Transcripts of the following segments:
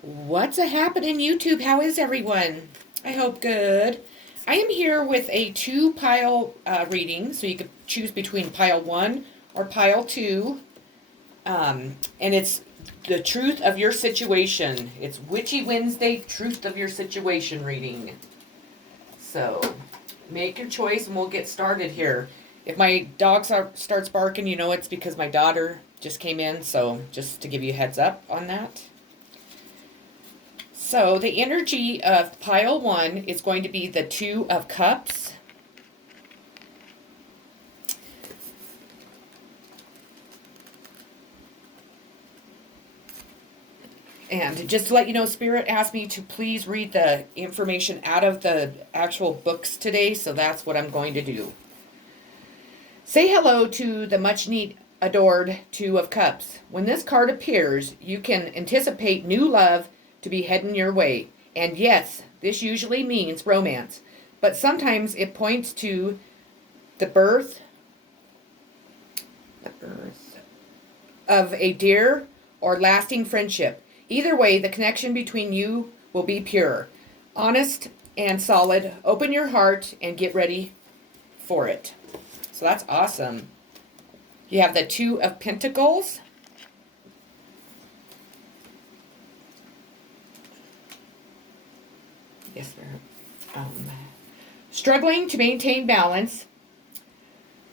What's a happening, YouTube? How is everyone? I hope good. I am here with a two pile reading, so you could choose between pile one or pile two. And it's the truth of your situation. It's Witchy Wednesday, truth of your situation reading. So make your choice and we'll get started here. If my dog starts barking, you know it's because my daughter just came in, so just to give you a heads up on that. So the energy of pile one is going to be the Two of Cups. And just to let you know, Spirit asked me to please read the information out of the actual books today, so that's what I'm going to do. Say hello to the much adored Two of Cups. When this card appears, you can anticipate new love to be heading your way. And yes, this usually means romance, but sometimes it points to the birth of a dear or lasting friendship. Either way, the connection between you will be pure, honest, and solid. Open your heart and get ready for it. So that's awesome. You have the Two of Pentacles. Yes, sir. Struggling to maintain balance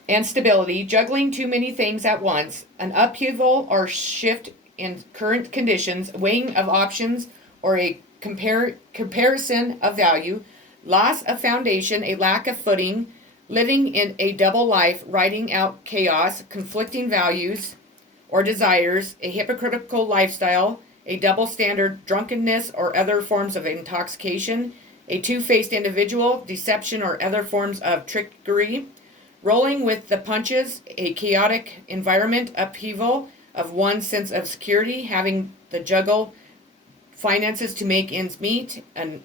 and stability, juggling too many things at once, an upheaval or shift in current conditions, weighing of options, or a comparison of value, loss of foundation, a lack of footing, living in a double life, riding out chaos, conflicting values or desires, a hypocritical lifestyle, a double standard, drunkenness or other forms of intoxication, a two-faced individual, deception or other forms of trickery, rolling with the punches, a chaotic environment, upheaval of one's sense of security, having to juggle finances to make ends meet, an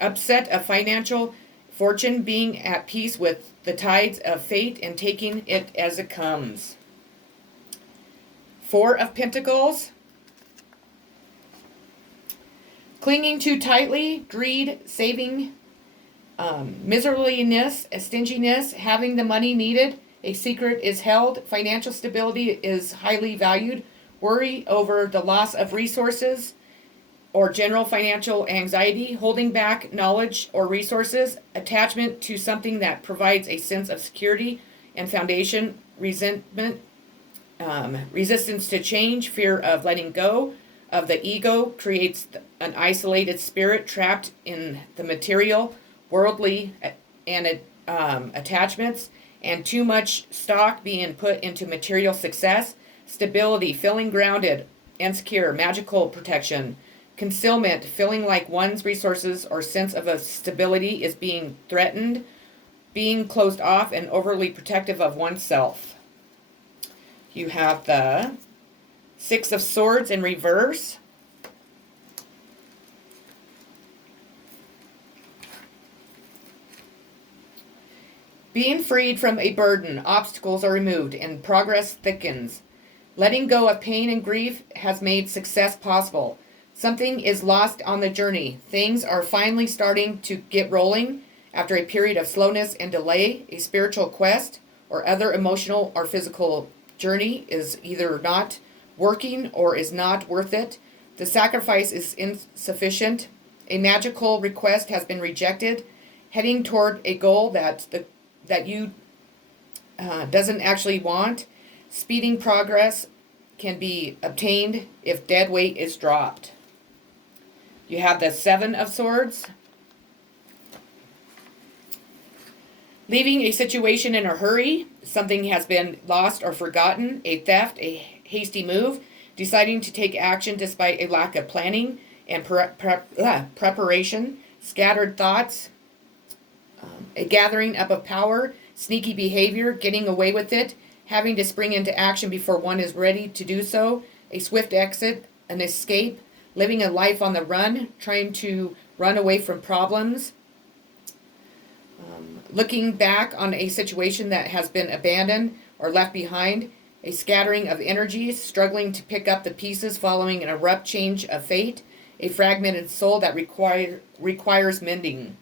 upset of financial fortune, being at peace with the tides of fate and taking it as it comes. Four of Pentacles. Clinging too tightly, greed, saving, miserliness, stinginess, having the money needed, a secret is held, financial stability is highly valued, worry over the loss of resources or general financial anxiety, holding back knowledge or resources, attachment to something that provides a sense of security and foundation, resentment, resistance to change, fear of letting go of the ego creates an isolated spirit trapped in the material, worldly, and attachments, and too much stock being put into material success, stability, feeling grounded and secure, magical protection, concealment, feeling like one's resources or sense of a stability is being threatened, being closed off and overly protective of oneself. You have the Six of Swords in reverse. Being freed from a burden, obstacles are removed, and progress thickens. Letting go of pain and grief has made success possible. Something is lost on the journey. Things are finally starting to get rolling after a period of slowness and delay. A spiritual quest or other emotional or physical journey is either not working or is not worth it. The sacrifice is insufficient. A magical request has been rejected. Heading toward a goal that you doesn't actually want. Speeding progress can be obtained if dead weight is dropped. You have the Seven of Swords. Leaving a situation in a hurry. Something has been lost or forgotten. A theft, a hasty move. Deciding to take action despite a lack of planning and preparation. Scattered thoughts. A gathering up of power. Sneaky behavior. Getting away with it. Having to spring into action before one is ready to do so. A swift exit. An escape. Living a life on the run. Trying to run away from problems. Looking back on a situation that has been abandoned or left behind, a scattering of energies, struggling to pick up the pieces following an abrupt change of fate, a fragmented soul that requires mending.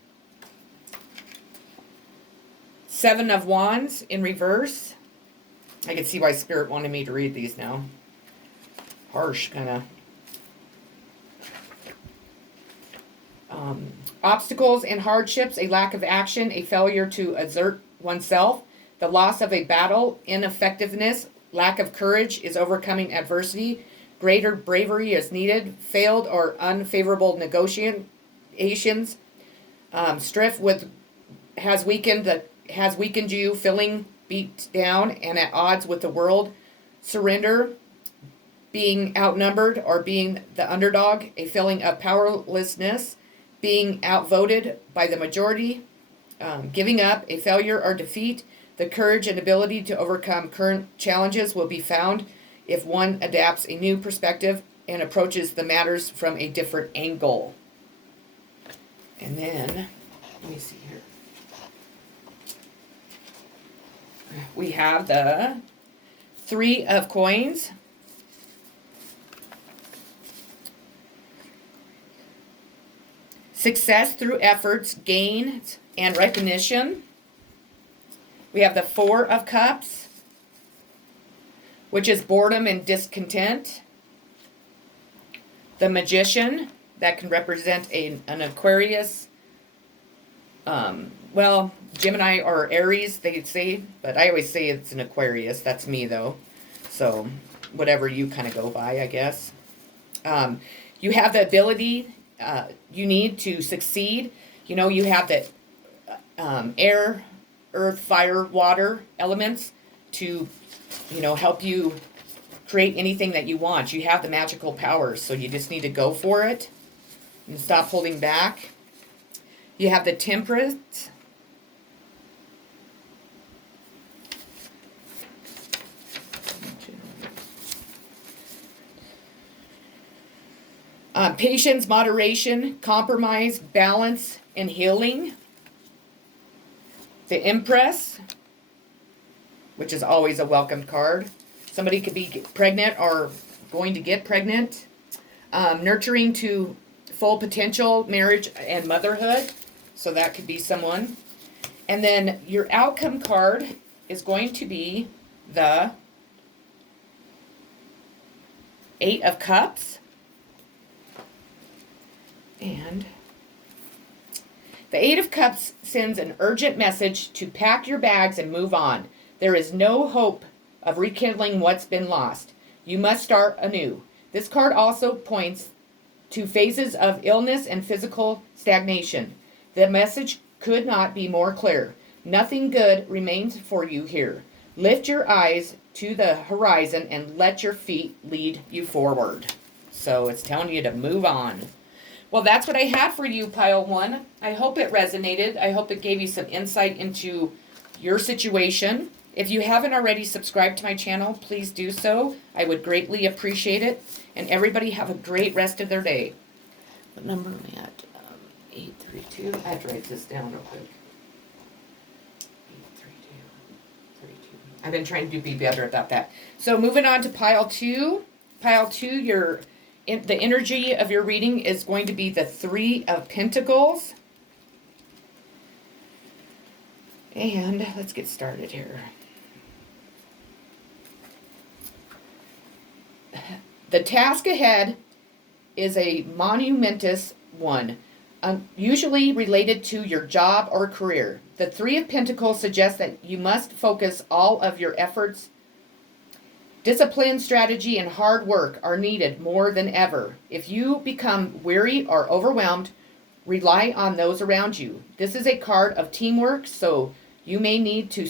Seven of Wands in reverse. I can see why Spirit wanted me to read these now. Harsh, kind of. Obstacles and hardships, a lack of action, a failure to exert oneself, the loss of a battle, ineffectiveness, lack of courage is overcoming adversity, greater bravery is needed, failed or unfavorable negotiations, strife has weakened you, feeling beat down and at odds with the world, surrender, being outnumbered or being the underdog, a feeling of powerlessness, being outvoted by the majority, giving up, a failure or defeat. The courage and ability to overcome current challenges will be found if one adapts a new perspective and approaches the matters from a different angle. And then, let me see here. We have the Three of Coins. Success through efforts, gains, and recognition. We have the Four of Cups, which is boredom and discontent. The Magician, that can represent an Aquarius. Well, Gemini or Aries, they say, but I always say it's an Aquarius. That's me, though. So, whatever you kind of go by, I guess. You have the ability you need to succeed. You know, you have the air, earth, fire, water elements to, you know, help you create anything that you want. You have the magical powers, so you just need to go for it and stop holding back. You have the Temperance. Patience, moderation, compromise, balance, and healing. The Empress, which is always a welcome card. Somebody could be pregnant or going to get pregnant. Nurturing to full potential, marriage and motherhood. So that could be someone. And then your outcome card is going to be the Eight of Cups. And the Eight of Cups sends an urgent message to pack your bags and move on. There is no hope of rekindling what's been lost. You must start anew. This card also points to phases of illness and physical stagnation. The message could not be more clear. Nothing good remains for you here. Lift your eyes to the horizon and let your feet lead you forward. So it's telling you to move on. Well, that's what I have for you, Pile 1. I hope it resonated. I hope it gave you some insight into your situation. If you haven't already subscribed to my channel, please do so. I would greatly appreciate it. And everybody have a great rest of their day. What number am I at? 832. I have to write this down real quick. 832. I've been trying to be better about that. So moving on to Pile 2. Pile 2, the energy of your reading is going to be the Three of Pentacles. And let's get started here. The task ahead is a monumentous one, usually related to your job or career. The Three of Pentacles suggests that you must focus all of your efforts. Discipline, strategy, and hard work are needed more than ever. If you become weary or overwhelmed, rely on those around you. This is a card of teamwork, so you may need the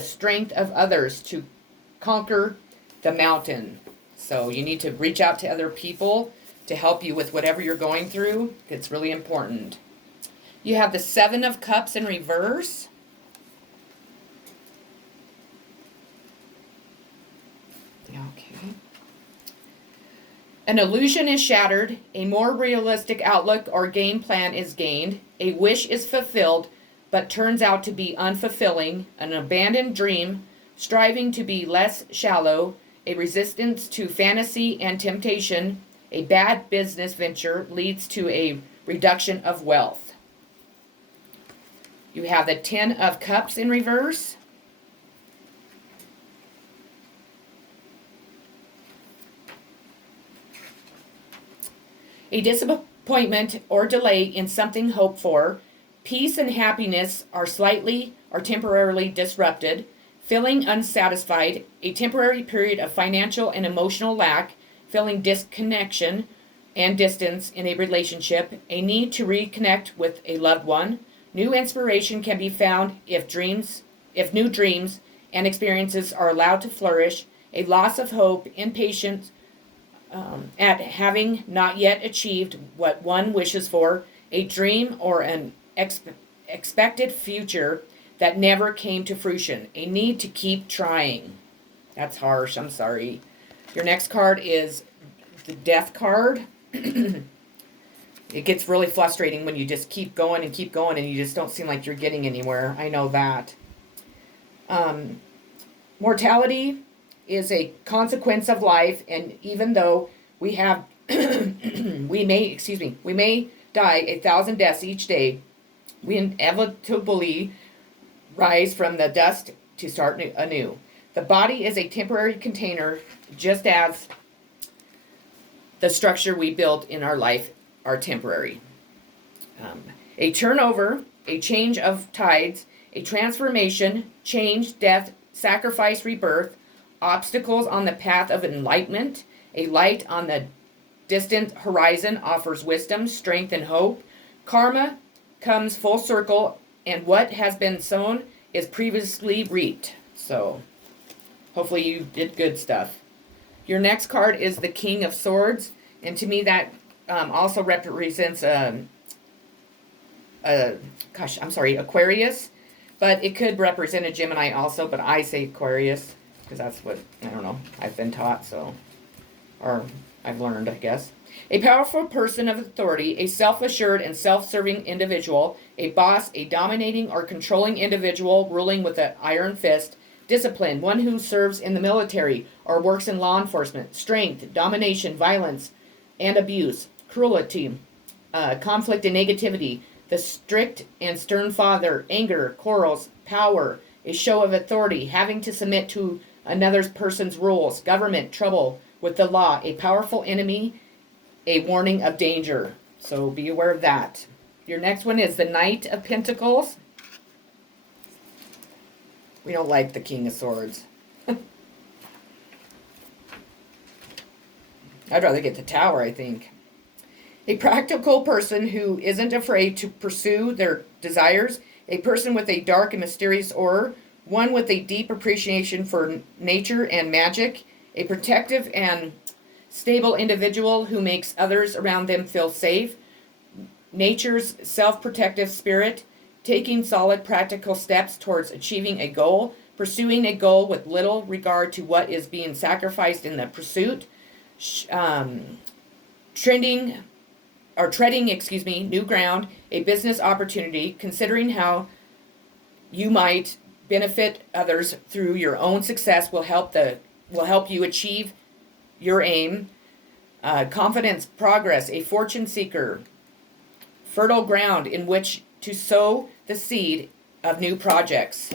strength of others to conquer the mountain. So you need to reach out to other people to help you with whatever you're going through. It's really important. You have the Seven of Cups in reverse. Okay. An illusion is shattered. A more realistic outlook or game plan is gained. A wish is fulfilled, but turns out to be unfulfilling. An abandoned dream, striving to be less shallow. A resistance to fantasy and temptation. A bad business venture leads to a reduction of wealth. You have the Ten of Cups in reverse. A disappointment or delay in something hoped for. Peace and happiness are temporarily disrupted. Feeling unsatisfied, a temporary period of financial and emotional lack, feeling disconnection and distance in a relationship, a need to reconnect with a loved one. New inspiration can be found if new dreams and experiences are allowed to flourish. A loss of hope, impatience at having not yet achieved what one wishes for, a dream or an expected future that never came to fruition. A need to keep trying. That's harsh, I'm sorry. Your next card is the Death card. It gets really frustrating when you just keep going and you just don't seem like you're getting anywhere. I know that. Mortality is a consequence of life, and even though we have we may die 1,000 deaths each day, we inevitably rise from the dust to start anew. The body is a temporary container, just as the structure we built in our life are temporary. A turnover, a change of tides, a transformation, change, death, sacrifice, rebirth, obstacles on the path of enlightenment, a light on the distant horizon offers wisdom, strength, and hope. Karma comes full circle, and what has been sown is previously reaped. So, hopefully you did good stuff. Your next card is the King of Swords, and to me that also represents Aquarius, but it could represent a Gemini also, but I say Aquarius because that's what, I don't know, I've been taught, so, or I've learned, I guess. A powerful person of authority, a self-assured and self-serving individual, a boss, a dominating or controlling individual ruling with an iron fist. Discipline, one who serves in the military or works in law enforcement. Strength, domination, violence, and abuse. Cruelty, conflict and negativity. The strict and stern father. Anger, quarrels, power, a show of authority, having to submit to another person's rules. Government, trouble with the law. A powerful enemy, a warning of danger. So be aware of that. Your next one is the Knight of Pentacles. We don't like the King of Swords. I'd rather get the Tower, I think. A practical person who isn't afraid to pursue their desires. A person with a dark and mysterious aura. One with a deep appreciation for nature and magic. A protective and stable individual who makes others around them feel safe. Nature's self-protective spirit. Taking solid practical steps towards achieving a goal, pursuing a goal with little regard to what is being sacrificed in the pursuit, treading new ground, a business opportunity, considering how you might benefit others through your own success will help you achieve your aim. Confidence, progress, a fortune seeker, fertile ground in which to sow the seed of new projects.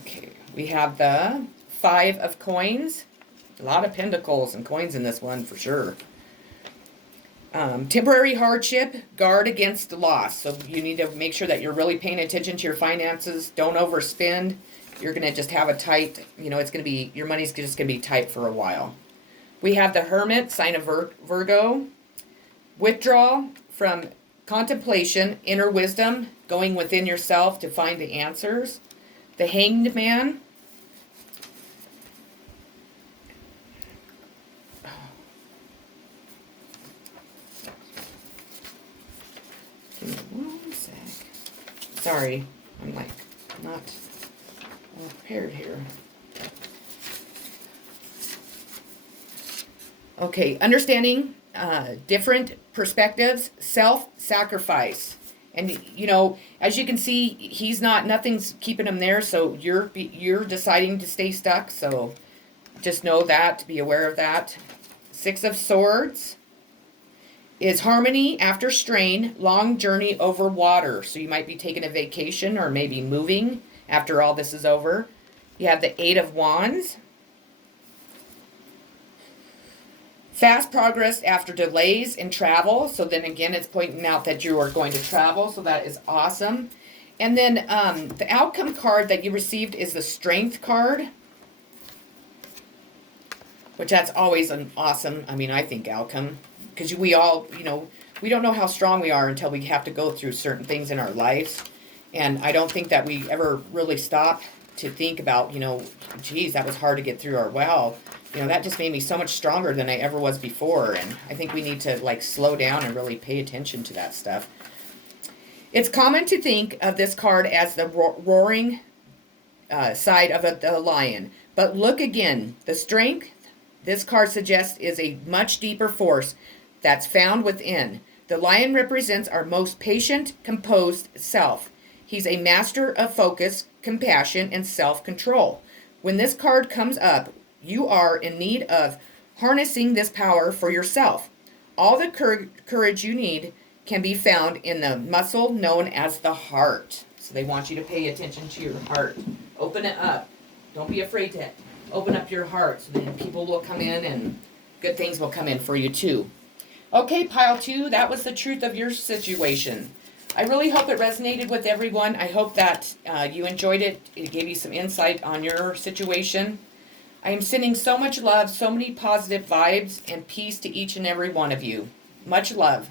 Okay, we have the Five of Coins. A lot of pentacles and coins in this one for sure. Temporary hardship, guard against loss. So you need to make sure that you're really paying attention to your finances. Don't overspend. You're going to just have a tight, it's going to be, your money's just going to be tight for a while. We have the Hermit, sign of Virgo. Withdraw from contemplation, inner wisdom, going within yourself to find the answers. The Hanged Man. Give me 1 sec. Sorry, I'm like not well prepared here. Okay, understanding different perspectives, self-sacrifice. And, as you can see, nothing's keeping him there, so you're deciding to stay stuck, so Just know that, be aware of that. Six of Swords is harmony after strain, long journey over water. So you might be taking a vacation or maybe moving after all this is over. You have the Eight of Wands. Fast progress after delays in travel. So then again, it's pointing out that you are going to travel. So that is awesome. And then the outcome card that you received is the Strength card, which that's always an awesome, I think, outcome. Because we all, we don't know how strong we are until we have to go through certain things in our lives. And I don't think that we ever really stop to think about, geez, that was hard to get through, or wow, that just made me so much stronger than I ever was before. And I think we need to slow down and really pay attention to that stuff. It's common to think of this card as the roaring side of the lion. But look again, the strength this card suggests is a much deeper force that's found within. The lion represents our most patient, composed self. He's a master of focus, compassion, and self-control. When this card comes up, you are in need of harnessing this power for yourself. All the courage you need can be found in the muscle known as the heart. So they want you to pay attention to your heart. Open it up. Don't be afraid to open up your heart, so then people will come in and good things will come in for you too. Okay, pile 2, that was the truth of your situation. I really hope it resonated with everyone. I hope that you enjoyed it. It gave you some insight on your situation. I am sending so much love, so many positive vibes and peace to each and every one of you. Much love.